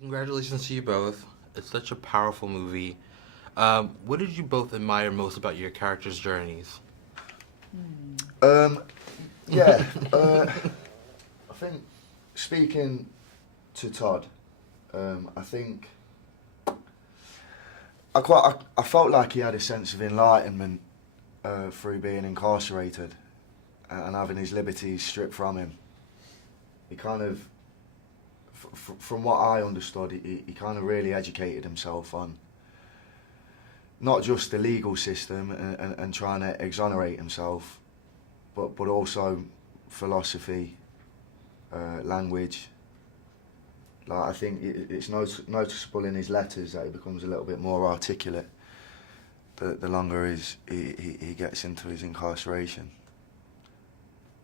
Congratulations to you both. It's such a powerful movie. What did you both admire most about your characters' journeys? Yeah, I think speaking to Todd, I think I felt like he had a sense of enlightenment through being incarcerated and having his liberties stripped from him. He kind of, from what I understood, he kind of really educated himself on not just the legal system and trying to exonerate himself, but also philosophy, language. Like, I think it's noticeable in his letters that he becomes a little bit more articulate the longer he gets into his incarceration.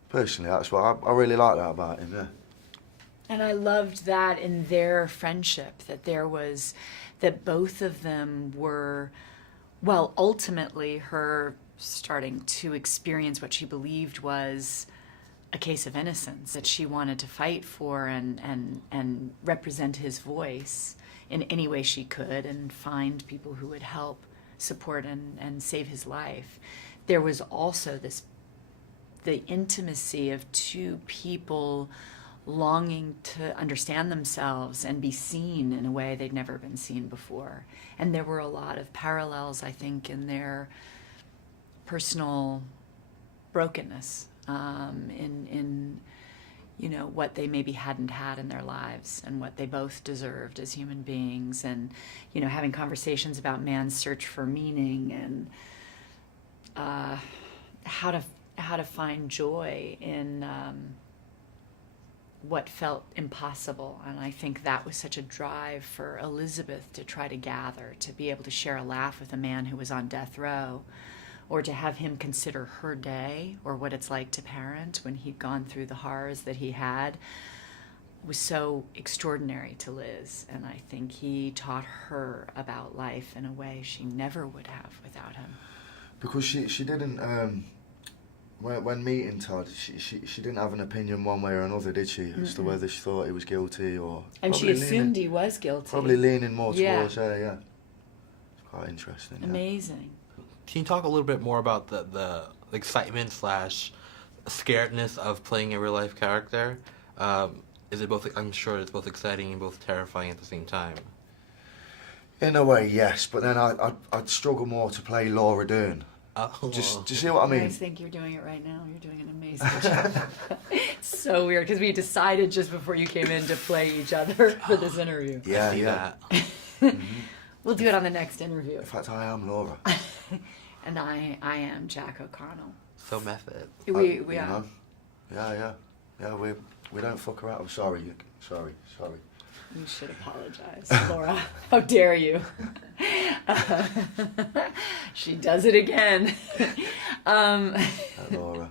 Personally, that's what I really like that about him, yeah. And I loved that in their friendship, that both of them were, well, ultimately her starting to experience what she believed was a case of innocence, that she wanted to fight for and represent his voice in any way she could and find people who would help support and save his life. There was also the intimacy of two people longing to understand themselves and be seen in a way they'd never been seen before. And there were a lot of parallels, I think, in their personal brokenness, in what they maybe hadn't had in their lives and what they both deserved as human beings, and having conversations about man's search for meaning and how to find joy in what felt impossible. And I think that was such a drive for Elizabeth to try to gather, to be able to share a laugh with a man who was on death row, or to have him consider her day or what it's like to parent when he'd gone through the horrors that he had, was so extraordinary to Liz. And I think he taught her about life in a way she never would have without him. Because she didn't, when meeting Todd, she didn't have an opinion one way or another, did she? As to whether she thought he was guilty or... And she assumed he was guilty. Probably leaning more towards her, yeah. It's quite interesting. Amazing. Can you talk a little bit more about the excitement / scaredness of playing a real life character? Is it both? I'm sure it's both exciting and both terrifying at the same time. In a way, yes, but then I'd struggle more to play Laura Dern. Oh. Do you see what I mean? I think you're doing it right now. You're doing an amazing job. It's so weird because we decided just before you came in to play each other for this interview. Yeah, I see yeah. that. We'll do it on the next interview. In fact, I am Laura. And I am Jack O'Connell. So method. We you are. know? Yeah. We don't fuck around. I'm sorry. Sorry. You should apologize, Laura. How dare you? She does it again. Laura.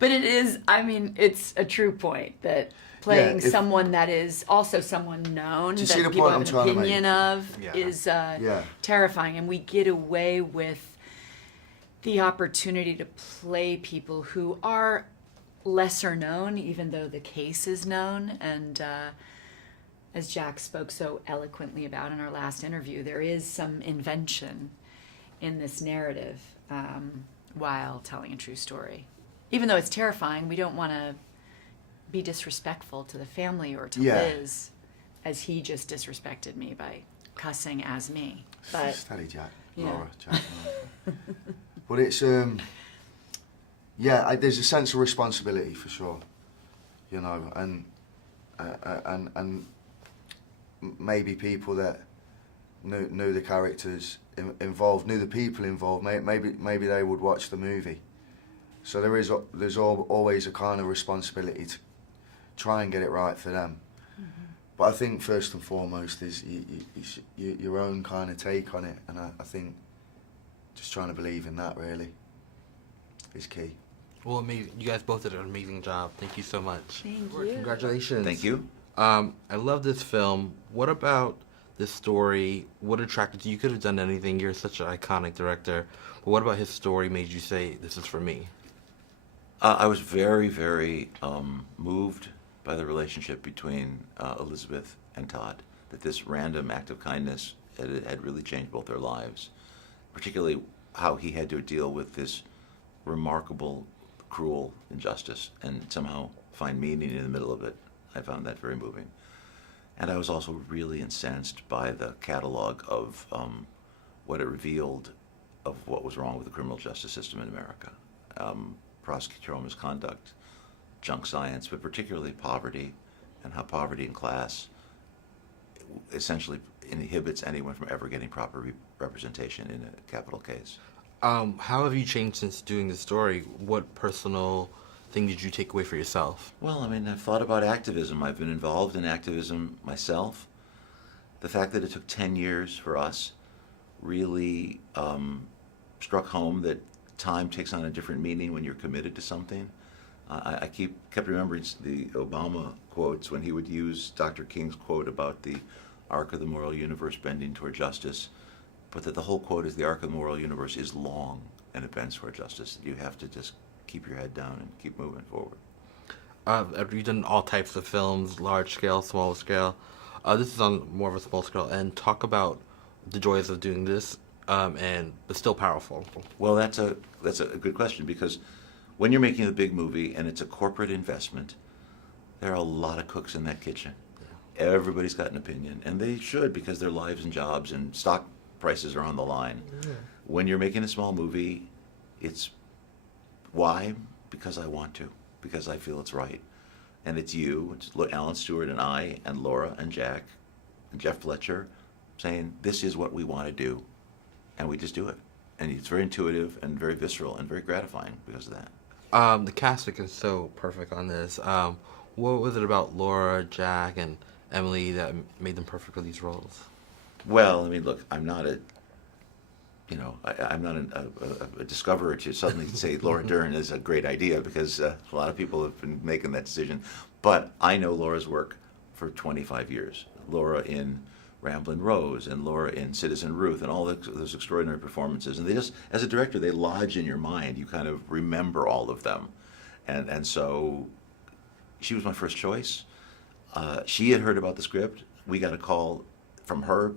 But it is, it's a true point that playing someone that is also someone known, Do you that see the people point have I'm an trying to opinion of, is terrifying. And we get away with the opportunity to play people who are lesser known, even though the case is known. And as Jack spoke so eloquently about in our last interview, there is some invention in this narrative while telling a true story. Even though it's terrifying, we don't want to be disrespectful to the family or to Liz, as he just disrespected me by cussing as me. But Steady, Jack. Laura, Jack. But it's there's a sense of responsibility for sure, and maybe people that knew the characters involved, knew the people involved. Maybe they would watch the movie. So there's always a kind of responsibility to try and get it right for them. Mm-hmm. But I think first and foremost is your own kind of take on it, and I think just trying to believe in that really is key. Well, amazing. You guys both did an amazing job. Thank you so much. Thank you. Congratulations. Thank you. I love this film. What about this story? What attracted you? You could have done anything. You're such an iconic director. But what about his story made you say, this is for me? I was very, very moved by the relationship between Elizabeth and Todd. that this random act of kindness had really changed both their lives, particularly how he had to deal with this remarkable, cruel injustice and somehow find meaning in the middle of it. I found that very moving. And I was also really incensed by the catalog of what it revealed of what was wrong with the criminal justice system in America. Prosecutorial misconduct, junk science, but particularly poverty, and how poverty and class essentially inhibits anyone from ever getting proper representation in a capital case. How have you changed since doing this story? What personal thing did you take away for yourself? Well, I mean, I've thought about activism. I've been involved in activism myself. The fact that it took 10 years for us really struck home that time takes on a different meaning when you're committed to something. I kept remembering the Obama quotes when he would use Dr. King's quote about the arc of the moral universe bending toward justice, but that the whole quote is the arc of the moral universe is long and it bends toward justice. You have to just keep your head down and keep moving forward. You've done all types of films, large scale, small scale. This is on more of a small scale. And talk about the joys of doing this, and but still powerful. Well, that's a good question, because when you're making a big movie and it's a corporate investment, there are a lot of cooks in that kitchen. Yeah. Everybody's got an opinion, and they should, because their lives and jobs and stock prices are on the line. Yeah. When you're making a small movie, it's why? Because I want to, because I feel it's right. And it's you, it's Alan Stewart and I and Laura and Jack and Jeff Fletcher saying, this is what we want to do. And we just do it. And it's very intuitive and very visceral and very gratifying because of that. The casting is so perfect on this. What was it about Laura, Jack, and Emily that made them perfect for these roles? Well, I mean, look, I'm not I'm not a discoverer to suddenly say Laura Dern is a great idea, because a lot of people have been making that decision. But I know Laura's work for 25 years. Laura in Ramblin' Rose and Laura in Citizen Ruth and all those extraordinary performances. And they just, as a director, they lodge in your mind. You kind of remember all of them. And so she was my first choice. She had heard about the script. We got a call from her